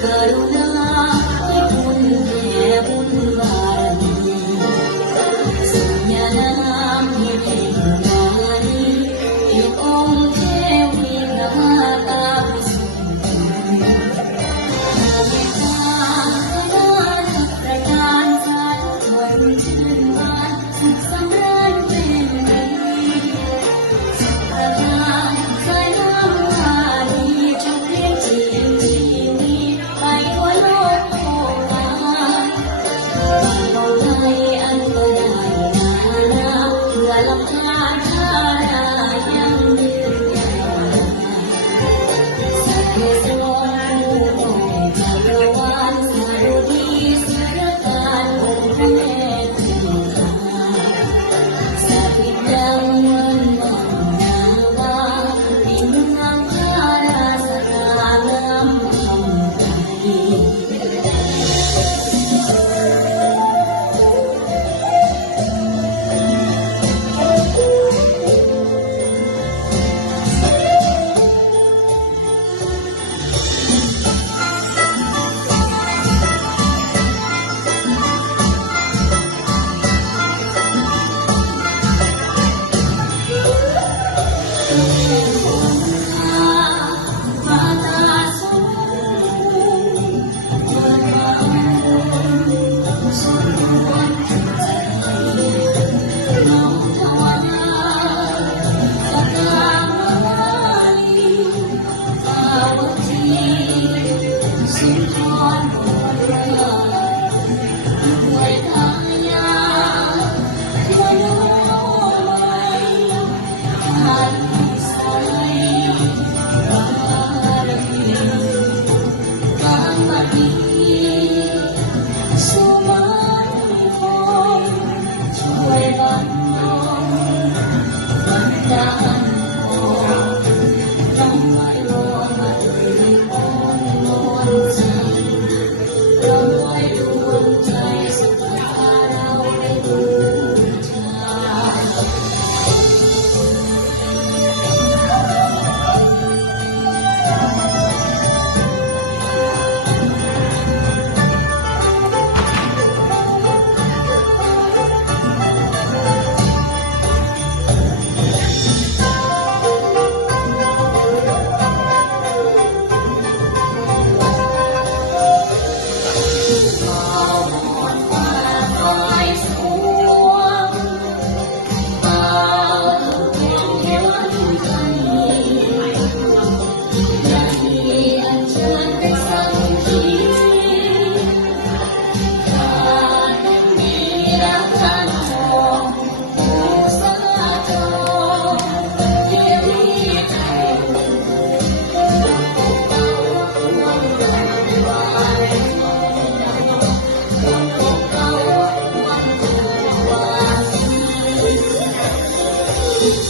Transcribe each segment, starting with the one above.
karuna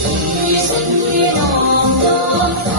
你的心，你的心。